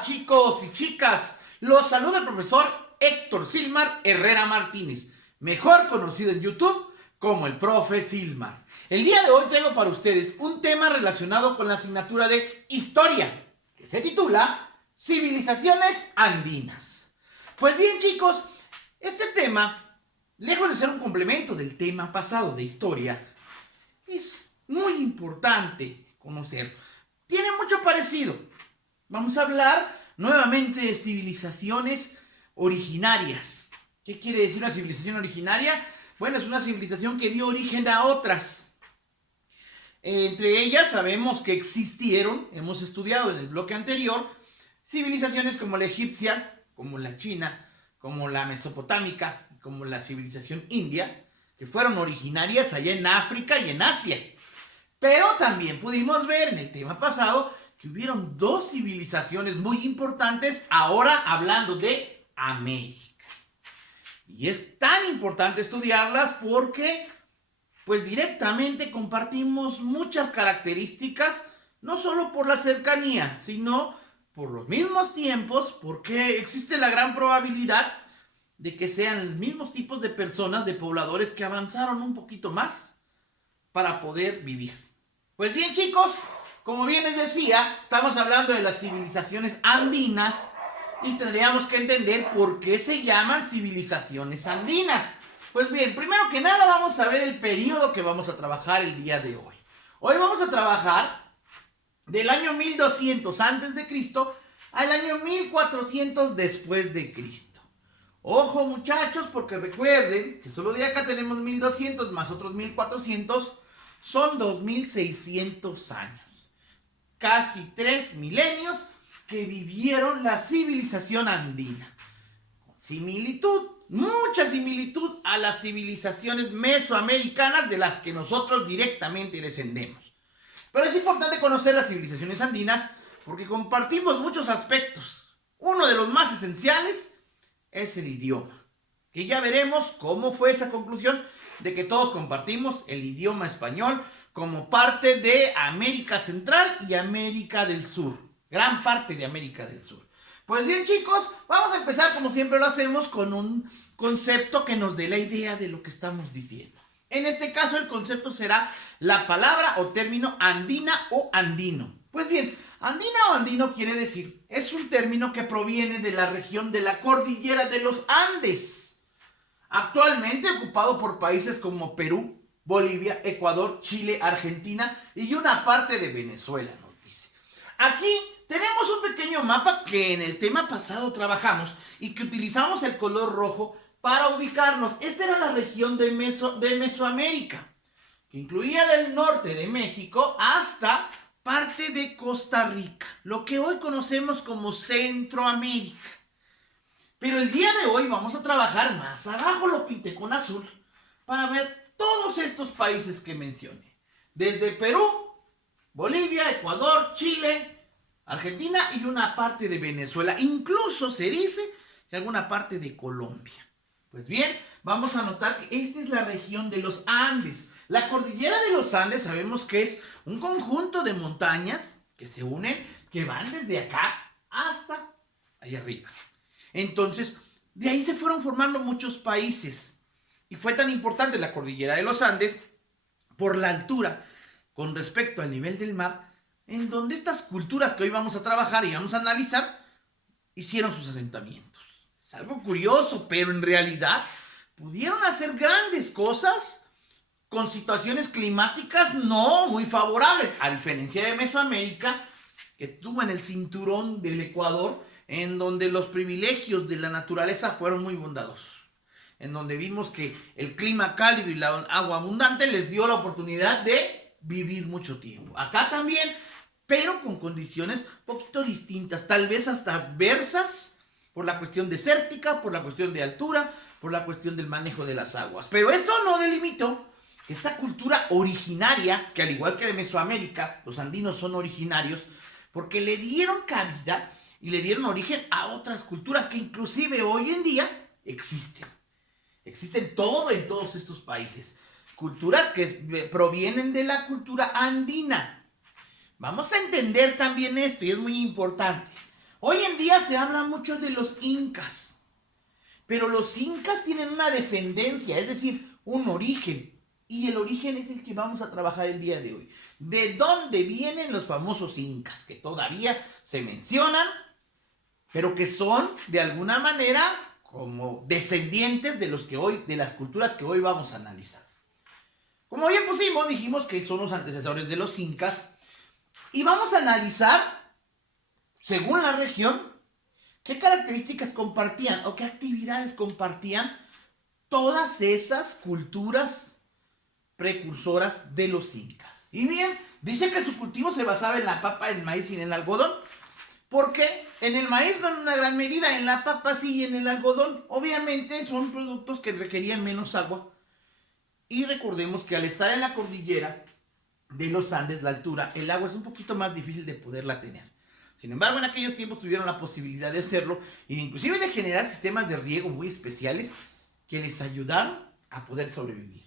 Hola chicos y chicas, los saluda el profesor Héctor Silmar Herrera Martínez, mejor conocido en YouTube como el profe Silmar. El día de hoy traigo para ustedes un tema relacionado con la asignatura de Historia, que se titula Civilizaciones Andinas. Pues bien chicos, este tema, lejos de ser un complemento del tema pasado de Historia, es muy importante conocerlo. Tiene mucho parecido. Vamos a hablar nuevamente de civilizaciones originarias. ¿Qué quiere decir una civilización originaria? Bueno, es una civilización que dio origen a otras. Entre ellas sabemos que existieron, hemos estudiado en el bloque anterior, civilizaciones como la egipcia, como la china, como la mesopotámica, como la civilización india, que fueron originarias allá en África y en Asia. Pero también pudimos ver en el tema pasado que hubieron dos civilizaciones muy importantes ahora hablando de América. Y es tan importante estudiarlas porque pues directamente compartimos muchas características, no solo por la cercanía, sino por los mismos tiempos, porque existe la gran probabilidad de que sean los mismos tipos de personas, de pobladores que avanzaron un poquito más para poder vivir. Pues bien chicos, como bien les decía, estamos hablando de las civilizaciones andinas y tendríamos que entender por qué se llaman civilizaciones andinas. Pues bien, primero que nada vamos a ver el periodo que vamos a trabajar el día de hoy. Hoy vamos a trabajar del año 1200 antes de Cristo al año 1400 después de Cristo. Ojo muchachos, porque recuerden que solo de acá tenemos 1200 más otros 1400, son 2600 años. Casi 3 milenios que vivieron la civilización andina. Similitud, mucha similitud a las civilizaciones mesoamericanas de las que nosotros directamente descendemos. Pero es importante conocer las civilizaciones andinas porque compartimos muchos aspectos. Uno de los más esenciales es el idioma, que ya veremos cómo fue esa conclusión de que todos compartimos el idioma español como parte de América Central y América del Sur. Gran parte de América del Sur. Pues bien chicos, vamos a empezar como siempre lo hacemos con un concepto que nos dé la idea de lo que estamos diciendo. En este caso el concepto será la palabra o término andina o andino. Pues bien, andina o andino quiere decir, es un término que proviene de la región de la cordillera de los Andes, actualmente ocupado por países como Perú, Bolivia, Ecuador, Chile, Argentina y una parte de Venezuela, nos dice. Aquí tenemos un pequeño mapa que en el tema pasado trabajamos y que utilizamos el color rojo para ubicarnos. Esta era la región de Mesoamérica, que incluía del norte de México hasta parte de Costa Rica, lo que hoy conocemos como Centroamérica. Pero el día de hoy vamos a trabajar más abajo, lo pinté con azul, para ver todos estos países que mencioné. Desde Perú, Bolivia, Ecuador, Chile, Argentina y una parte de Venezuela. Incluso se dice que alguna parte de Colombia. Pues bien, vamos a notar que esta es la región de los Andes. La cordillera de los Andes sabemos que es un conjunto de montañas que se unen, que van desde acá hasta allá arriba. Entonces, de ahí se fueron formando muchos países. Y fue tan importante la cordillera de los Andes por la altura con respecto al nivel del mar, en donde estas culturas que hoy vamos a trabajar y vamos a analizar, hicieron sus asentamientos. Es algo curioso, pero en realidad pudieron hacer grandes cosas con situaciones climáticas no muy favorables, a diferencia de Mesoamérica, que estuvo en el cinturón del Ecuador, en donde los privilegios de la naturaleza fueron muy bondadosos, en donde vimos que el clima cálido y la agua abundante les dio la oportunidad de vivir mucho tiempo. Acá también, pero con condiciones un poquito distintas, tal vez hasta adversas, por la cuestión desértica, por la cuestión de altura, por la cuestión del manejo de las aguas. Pero esto no delimitó que esta cultura originaria, que al igual que de Mesoamérica, los andinos son originarios, porque le dieron cabida y le dieron origen a otras culturas que inclusive hoy en día existen. Existen en todos estos países. Culturas que provienen de la cultura andina. Vamos a entender también esto y es muy importante. Hoy en día se habla mucho de los incas, pero los incas tienen una descendencia, es decir, un origen. Y el origen es el que vamos a trabajar el día de hoy. ¿De dónde vienen los famosos incas? Que todavía se mencionan, pero que son de alguna manera como descendientes de los que hoy, de las culturas que hoy vamos a analizar. Como bien pusimos, dijimos que son los antecesores de los incas. Y vamos a analizar, según la región, qué características compartían o qué actividades compartían todas esas culturas precursoras de los incas. Y bien, dice que su cultivo se basaba en la papa, el maíz y en el algodón. Porque en el maíz no en una gran medida, en la papa sí y en el algodón. Obviamente son productos que requerían menos agua. Y recordemos que al estar en la cordillera de los Andes, la altura, el agua es un poquito más difícil de poderla tener. Sin embargo, en aquellos tiempos tuvieron la posibilidad de hacerlo e inclusive de generar sistemas de riego muy especiales que les ayudaron a poder sobrevivir.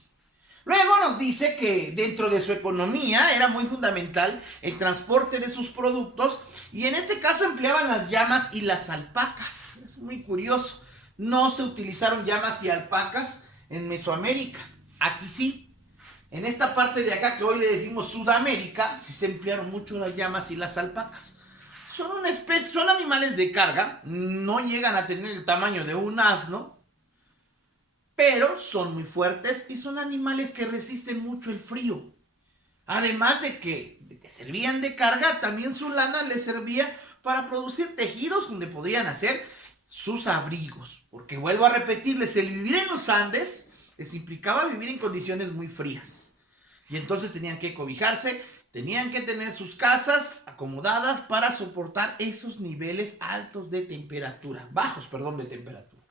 Luego nos dice que dentro de su economía era muy fundamental el transporte de sus productos y en este caso empleaban las llamas y las alpacas. Es muy curioso. No se utilizaron llamas y alpacas en Mesoamérica. Aquí sí. En esta parte de acá que hoy le decimos Sudamérica, sí se emplearon mucho las llamas y las alpacas. Son animales de carga, no llegan a tener el tamaño de un asno, pero son muy fuertes y son animales que resisten mucho el frío. Además de que servían de carga, también su lana les servía para producir tejidos donde podrían hacer sus abrigos. Porque vuelvo a repetirles, el vivir en los Andes les implicaba vivir en condiciones muy frías. Y entonces tenían que cobijarse, tenían que tener sus casas acomodadas para soportar esos niveles altos de temperatura, bajos, perdón, de temperatura.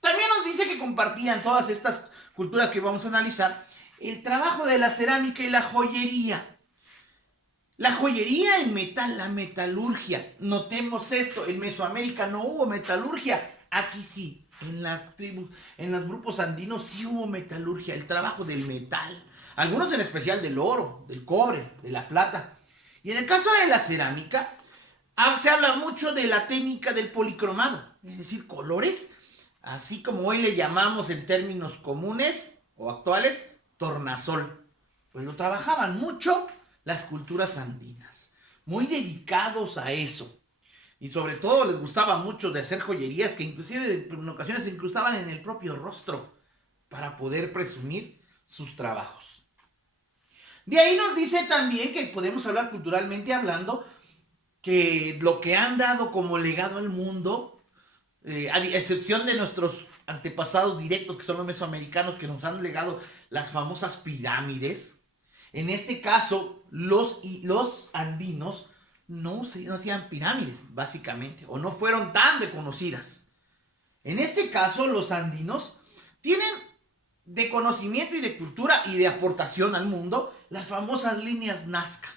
También nos dice que compartían todas estas culturas que vamos a analizar el trabajo de la cerámica y la joyería. La joyería en metal, la metalurgia. Notemos esto, en Mesoamérica no hubo metalurgia, aquí sí. En la tribu, en los grupos andinos sí hubo metalurgia, el trabajo del metal. Algunos en especial del oro, del cobre, de la plata. Y en el caso de la cerámica, se habla mucho de la técnica del policromado, es decir, colores, así como hoy le llamamos en términos comunes o actuales, tornasol. Pues lo trabajaban mucho las culturas andinas, muy dedicados a eso. Y sobre todo les gustaba mucho de hacer joyerías que inclusive en ocasiones se incrustaban en el propio rostro para poder presumir sus trabajos. De ahí nos dice también que podemos hablar culturalmente hablando que lo que han dado como legado al mundo, a excepción de nuestros antepasados directos que son los mesoamericanos que nos han legado las famosas pirámides, en este caso los andinos no hacían pirámides, básicamente, o no fueron tan reconocidas. En este caso, los andinos tienen de conocimiento y de cultura y de aportación al mundo las famosas líneas Nazca.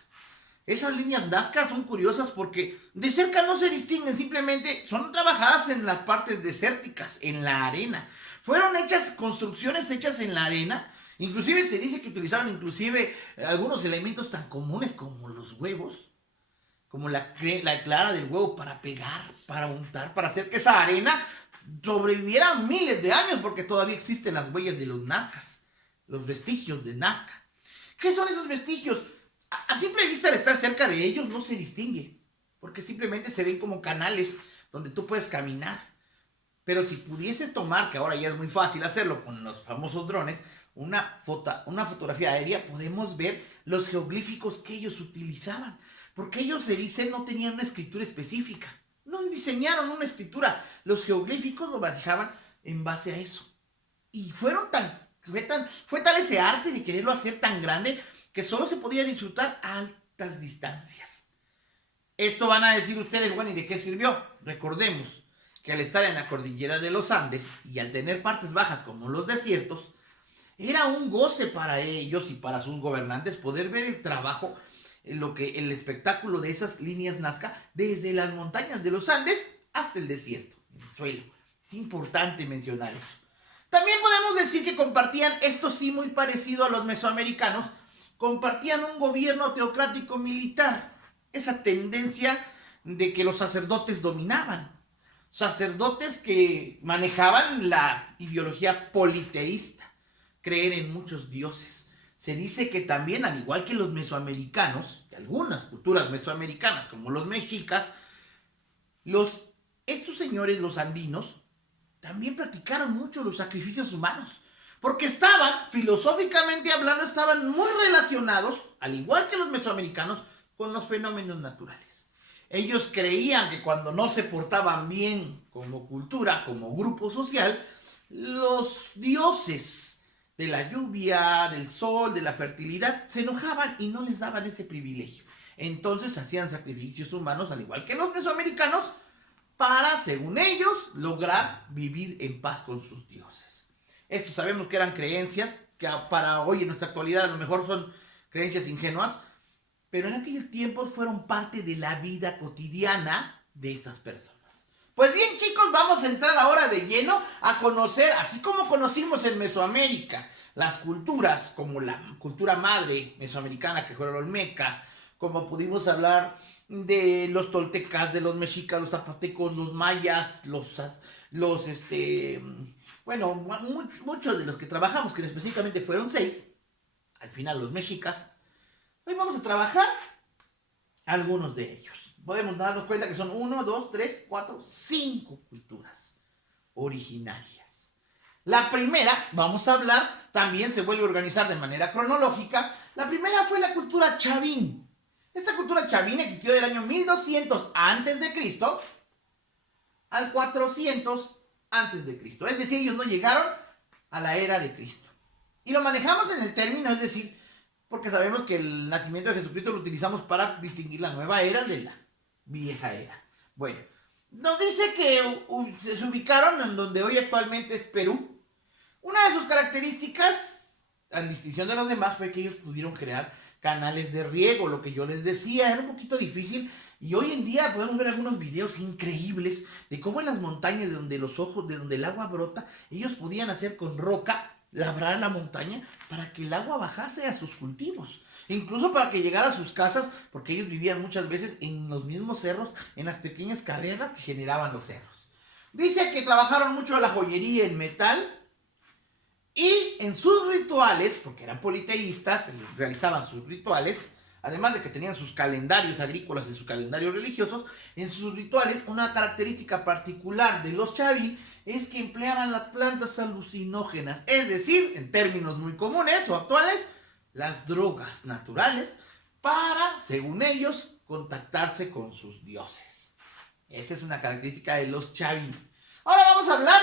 Esas líneas Nazca son curiosas porque de cerca no se distinguen, simplemente son trabajadas en las partes desérticas, en la arena. Fueron construcciones hechas en la arena. Inclusive se dice que utilizaron algunos elementos tan comunes como los huevos, como la clara del huevo para pegar, para untar, para hacer que esa arena sobreviviera miles de años, porque todavía existen las huellas de los nazcas, los vestigios de Nazca. ¿Qué son esos vestigios? A simple vista, al estar cerca de ellos no se distingue, porque simplemente se ven como canales donde tú puedes caminar. Pero si pudieses tomar, que ahora ya es muy fácil hacerlo con los famosos drones, una fotografía aérea, podemos ver los jeroglíficos que ellos utilizaban. Porque ellos, se dice, no tenían una escritura específica. No diseñaron una escritura. Los jeroglíficos lo manejaban en base a eso. Y fue tal ese arte de quererlo hacer tan grande que solo se podía disfrutar a altas distancias. Esto van a decir ustedes, bueno, ¿y de qué sirvió? Recordemos que al estar en la cordillera de los Andes y al tener partes bajas como los desiertos, era un goce para ellos y para sus gobernantes poder ver el trabajo, el espectáculo de esas líneas Nazca desde las montañas de los Andes hasta el desierto, el suelo. Es importante mencionar eso. También podemos decir que compartían, esto sí muy parecido a los mesoamericanos, compartían un gobierno teocrático militar. Esa tendencia de que los sacerdotes dominaban. Sacerdotes que manejaban la ideología politeísta, creer en muchos dioses. Se dice que también, al igual que los mesoamericanos, que algunas culturas mesoamericanas, como los mexicas, estos señores, los andinos, también practicaron mucho los sacrificios humanos, porque filosóficamente hablando, estaban muy relacionados, al igual que los mesoamericanos, con los fenómenos naturales. Ellos creían que cuando no se portaban bien como cultura, como grupo social, los dioses de la lluvia, del sol, de la fertilidad, se enojaban y no les daban ese privilegio. Entonces hacían sacrificios humanos, al igual que los mesoamericanos, para, según ellos, lograr vivir en paz con sus dioses. Esto sabemos que eran creencias que para hoy en nuestra actualidad a lo mejor son creencias ingenuas, pero en aquellos tiempos fueron parte de la vida cotidiana de estas personas. Pues bien, chicos, vamos a entrar ahora de lleno a conocer, así como conocimos en Mesoamérica, las culturas, como la cultura madre mesoamericana que fue la olmeca, como pudimos hablar de los toltecas, de los mexicas, los zapotecos, los mayas, muchos de los que trabajamos, que específicamente fueron 6, al final los mexicas. Hoy vamos a trabajar algunos de ellos. Podemos darnos cuenta que son 1, 2, 3, 4, 5 culturas originarias. La primera, vamos a hablar, también se vuelve a organizar de manera cronológica. La primera fue la cultura chavín. Esta cultura chavín existió del año 1200 a.C. al 400 a.C. Es decir, ellos no llegaron a la era de Cristo. Y lo manejamos en el término, es decir, porque sabemos que el nacimiento de Jesucristo lo utilizamos para distinguir la nueva era de la vieja era. Bueno, nos dice que se ubicaron en donde hoy actualmente es Perú. Una de sus características, en distinción de los demás, fue que ellos pudieron crear canales de riego, lo que yo les decía, era un poquito difícil. Y hoy en día podemos ver algunos videos increíbles de cómo en las montañas de donde el agua brota, ellos podían hacer con roca, labrar la montaña para que el agua bajase a sus cultivos, incluso para que llegara a sus casas, porque ellos vivían muchas veces en los mismos cerros, en las pequeñas cavernas que generaban los cerros. Dice que trabajaron mucho la joyería, el metal, y en sus rituales, porque eran politeístas, realizaban sus rituales, además de que tenían sus calendarios agrícolas y sus calendarios religiosos, en sus rituales una característica particular de los chavín es que empleaban las plantas alucinógenas, es decir, en términos muy comunes o actuales, las drogas naturales para, según ellos, contactarse con sus dioses. Esa es una característica de los chavín. Ahora vamos a hablar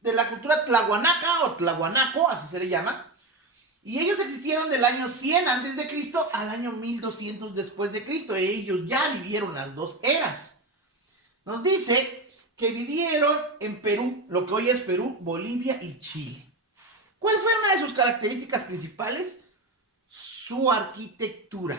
de la cultura tlahuanaca o tlahuanaco, así se le llama. Y ellos existieron del año 100 a.C. al año 1200 después de Cristo. Ellos ya vivieron las dos eras. Nos dice que vivieron en Perú, lo que hoy es Perú, Bolivia y Chile. ¿Cuál fue una de sus características principales? Su arquitectura.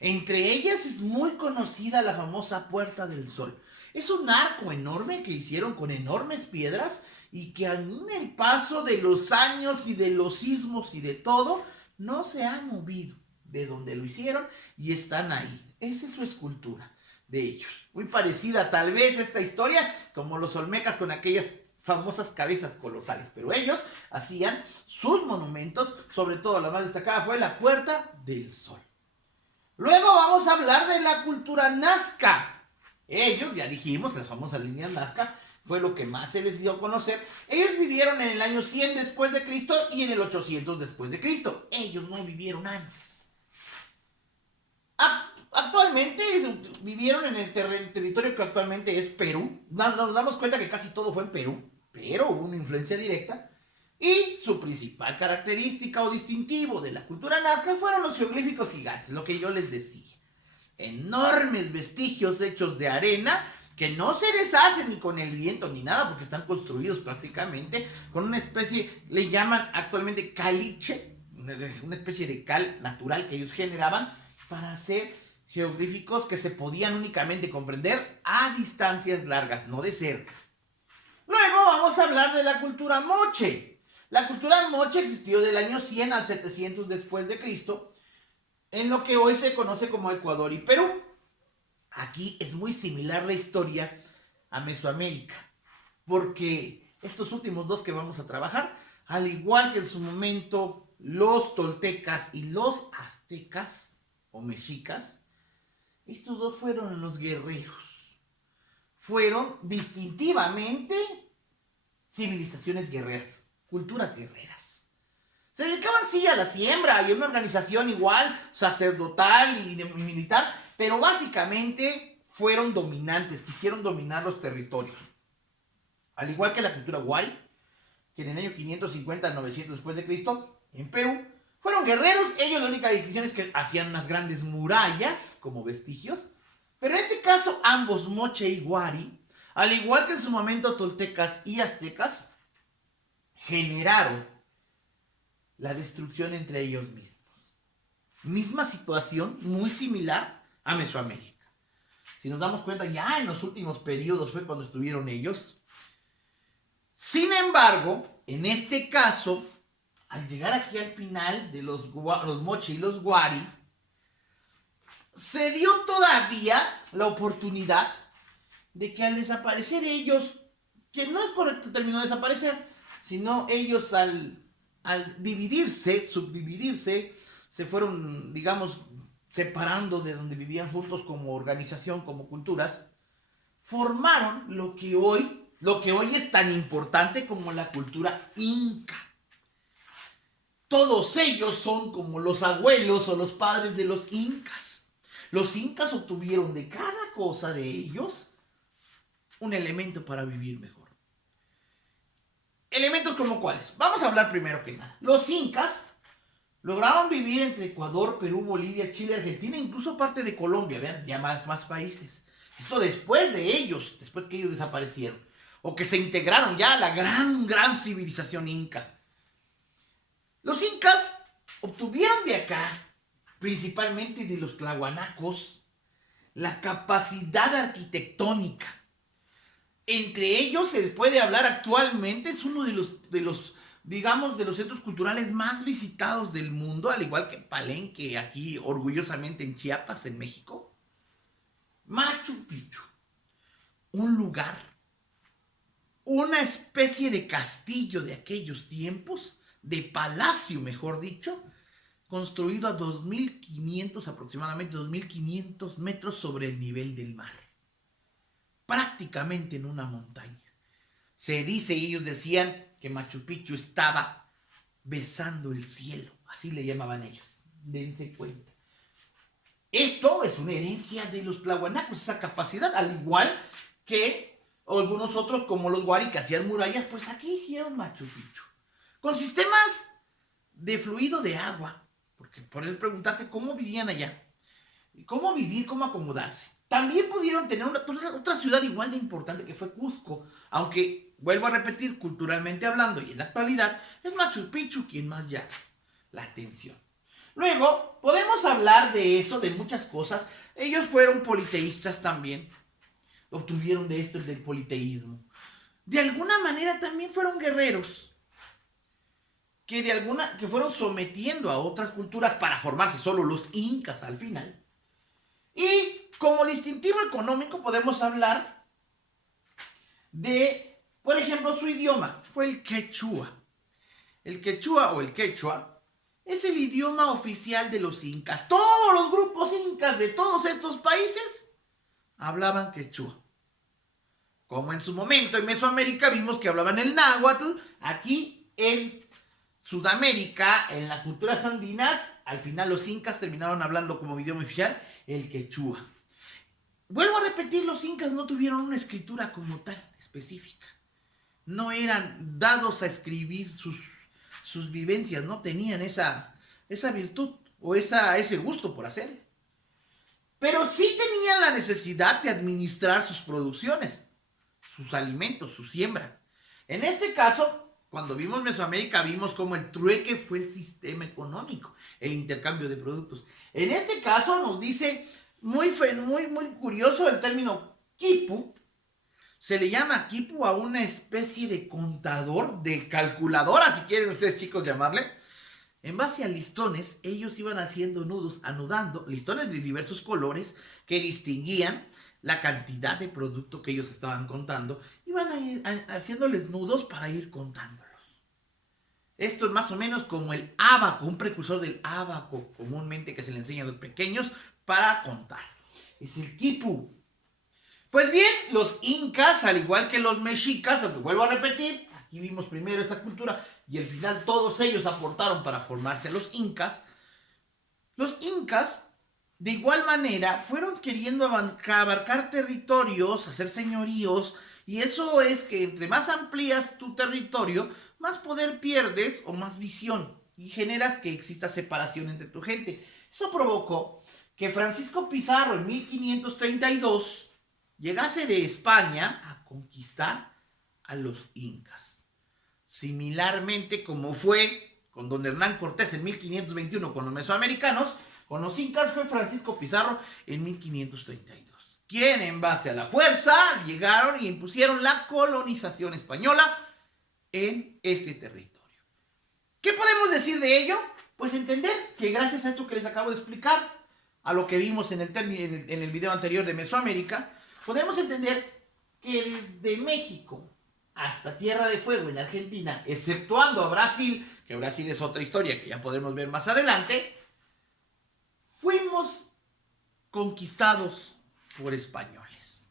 Entre ellas es muy conocida la famosa Puerta del Sol. Es un arco enorme que hicieron con enormes piedras y que en el paso de los años y de los sismos y de todo, no se ha movido de donde lo hicieron y están ahí. Esa es su escultura de ellos. Muy parecida tal vez a esta historia como los olmecas con aquellas famosas cabezas colosales, pero ellos hacían sus monumentos, sobre todo la más destacada fue la Puerta del Sol. Luego vamos a hablar de la cultura nazca. Ellos, ya dijimos, las famosas líneas Nazca, fue lo que más se les dio a conocer. Ellos vivieron en el año 100 después de Cristo y en el 800 después de Cristo. Ellos no vivieron antes. Actualmente vivieron en el territorio que actualmente es Perú. Nos damos cuenta que casi todo fue en Perú, pero hubo una influencia directa. Y su principal característica o distintivo de la cultura nazca fueron los geoglíficos gigantes, lo que yo les decía. Enormes vestigios hechos de arena que no se deshacen ni con el viento ni nada porque están construidos prácticamente con una especie, le llaman actualmente caliche, una especie de cal natural que ellos generaban para hacer geoglíficos que se podían únicamente comprender a distancias largas, no de cerca. Luego vamos a hablar de la cultura moche. La cultura moche existió del año 100 al 700 después de Cristo en lo que hoy se conoce como Ecuador y Perú. Aquí es muy similar la historia a Mesoamérica, porque estos últimos dos que vamos a trabajar, al igual que en su momento los toltecas y los aztecas o mexicas, estos dos fueron los guerreros. Fueron distintivamente civilizaciones guerreras, culturas guerreras. Se dedicaban sí a la siembra y a una organización igual, sacerdotal y militar, pero básicamente fueron dominantes, quisieron dominar los territorios. Al igual que la cultura Wari, que en el año 550 a 900 después de Cristo, en Perú, fueron guerreros. Ellos la única distinción es que hacían unas grandes murallas como vestigios, pero en este caso ambos, Moche y Wari, al igual que en su momento toltecas y aztecas, generaron la destrucción entre ellos mismos. Misma situación, muy similar a Mesoamérica. Si nos damos cuenta, ya en los últimos periodos fue cuando estuvieron ellos. Sin embargo, en este caso, al llegar aquí al final de los Moche y los Wari, se dio todavía la oportunidad de que al desaparecer ellos, que no es correcto el término desaparecer, sino ellos al dividirse, subdividirse, se fueron, digamos, separando de donde vivían juntos como organización, como culturas, formaron lo que hoy es tan importante como la cultura inca. Todos ellos son como los abuelos o los padres de los incas. Los incas obtuvieron de cada cosa de ellos un elemento para vivir mejor. Elementos como cuáles. Vamos a hablar primero que nada. Los incas lograron vivir entre Ecuador, Perú, Bolivia, Chile, Argentina, incluso parte de Colombia, vean, ya más países. Esto después de ellos, después que ellos desaparecieron, o que se integraron ya a la gran civilización inca. Los incas obtuvieron de acá, principalmente de los tlahuanacos, la capacidad arquitectónica. Entre ellos se puede hablar actualmente, es uno de los digamos, de los centros culturales más visitados del mundo, al igual que Palenque, aquí orgullosamente en Chiapas, en México. Machu Picchu, un lugar, una especie de castillo de aquellos tiempos, de palacio, mejor dicho, construido a 2.500, aproximadamente 2.500 metros sobre el nivel del mar, prácticamente en una montaña. Se dice, y ellos decían, que Machu Picchu estaba besando el cielo, así le llamaban ellos, dense cuenta. Esto es una herencia de los tlahuanacos, esa capacidad, al igual que algunos otros como los Wari que hacían murallas, pues aquí hicieron Machu Picchu, con sistemas de fluido de agua, porque por eso preguntarse cómo vivían allá, cómo vivir, cómo acomodarse. También pudieron tener otra ciudad igual de importante que fue Cusco, aunque, vuelvo a repetir, culturalmente hablando y en la actualidad, es Machu Picchu quien más llama la atención. Luego, podemos hablar de eso, de muchas cosas. Ellos fueron politeístas también, obtuvieron de esto el del politeísmo. De alguna manera también fueron guerreros, que fueron sometiendo a otras culturas para formarse solo los incas al final. Y como distintivo económico podemos hablar de, por ejemplo, su idioma. Fue el quechua. El quechua o el quechua es el idioma oficial de los incas. Todos los grupos incas de todos estos países hablaban quechua. Como en su momento en Mesoamérica vimos que hablaban el náhuatl, aquí en Sudamérica, en las culturas andinas, al final los incas terminaron hablando como idioma oficial el quechua. Vuelvo a repetir, los incas no tuvieron una escritura como tal, específica. No eran dados a escribir sus vivencias, no tenían esa virtud o ese gusto por hacerlo. Pero sí tenían la necesidad de administrar sus producciones, sus alimentos, su siembra. En este caso, cuando vimos Mesoamérica, vimos cómo el trueque fue el sistema económico, el intercambio de productos. En este caso nos dice, muy curioso el término quipu. Se le llama quipu a una especie de contador, de calculadora, si quieren ustedes chicos llamarle, En base a listones, ellos iban haciendo nudos, anudando listones de diversos colores que distinguían la cantidad de producto que ellos estaban contando. Iban a ir haciéndoles nudos para ir contándolos. Esto es más o menos como el ábaco, un precursor del ábaco comúnmente que se le enseña a los pequeños para contar. Es el quipu. Pues bien, los incas, al igual que los mexicas, aunque vuelvo a repetir, aquí vimos primero esta cultura y al final todos ellos aportaron para formarse a los incas. Los incas, de igual manera, fueron queriendo abarcar territorios, hacer señoríos, y eso es que entre más amplías tu territorio, más poder pierdes o más visión, y generas que exista separación entre tu gente. Eso provocó que Francisco Pizarro en 1532 llegase de España a conquistar a los incas. Similarmente como fue con don Hernán Cortés en 1521 con los mesoamericanos, con los incas fue Francisco Pizarro en 1532, quien en base a la fuerza llegaron y impusieron la colonización española en este territorio. ¿Qué podemos decir de ello? Pues entender que gracias a esto que les acabo de explicar, a lo que vimos en el video anterior de Mesoamérica, podemos entender que desde México hasta Tierra de Fuego en Argentina, exceptuando a Brasil, que Brasil es otra historia que ya podremos ver más adelante, fuimos conquistados por españoles.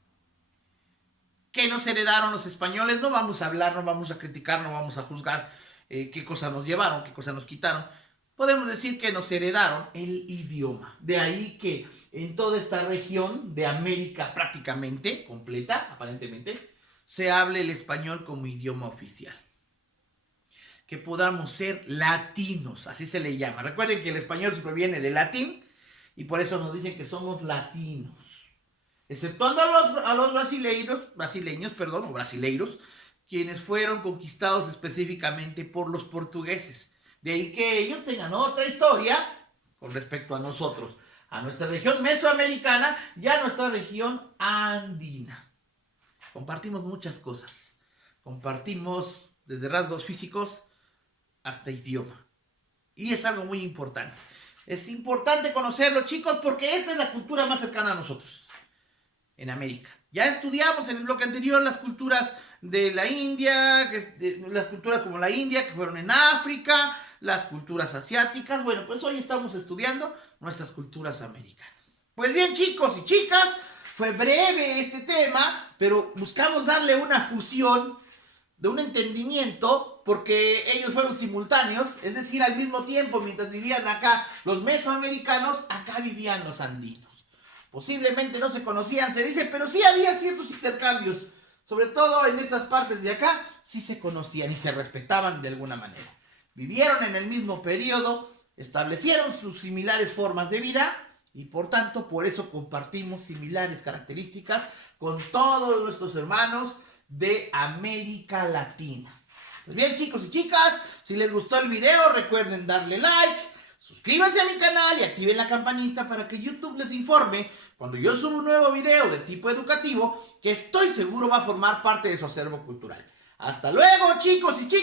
¿Qué nos heredaron los españoles? No vamos a hablar, no vamos a criticar, no vamos a juzgar qué cosas nos llevaron, qué cosas nos quitaron. Podemos decir que nos heredaron el idioma. De ahí que en toda esta región de América prácticamente completa, aparentemente, se hable el español como idioma oficial. Que podamos ser latinos, así se le llama. Recuerden que el español se proviene del latín y por eso nos dicen que somos latinos. Exceptuando a los brasileiros, quienes fueron conquistados específicamente por los portugueses. De ahí que ellos tengan otra historia con respecto a nosotros, a nuestra región mesoamericana y a nuestra región andina. Compartimos muchas cosas. Compartimos desde rasgos físicos hasta idioma. Y es algo muy importante. Es importante conocerlo, chicos, porque esta es la cultura más cercana a nosotros en América. Ya estudiamos en el bloque anterior las culturas de la India, las culturas como la India, que fueron en África, las culturas asiáticas. Bueno, pues hoy estamos estudiando nuestras culturas americanas. Pues bien, chicos y chicas, fue breve este tema, pero buscamos darle una fusión de un entendimiento, porque ellos fueron simultáneos, es decir, al mismo tiempo, mientras vivían acá los mesoamericanos, acá vivían los andinos. Posiblemente no se conocían, se dice, pero sí había ciertos intercambios, sobre todo en estas partes de acá, sí se conocían y se respetaban de alguna manera. Vivieron en el mismo periodo, establecieron sus similares formas de vida y por tanto, por eso compartimos similares características con todos nuestros hermanos de América Latina. Pues bien, chicos y chicas, si les gustó el video, recuerden darle like, suscríbanse a mi canal y activen la campanita para que YouTube les informe cuando yo subo un nuevo video de tipo educativo que estoy seguro va a formar parte de su acervo cultural. Hasta luego, chicos y chicas.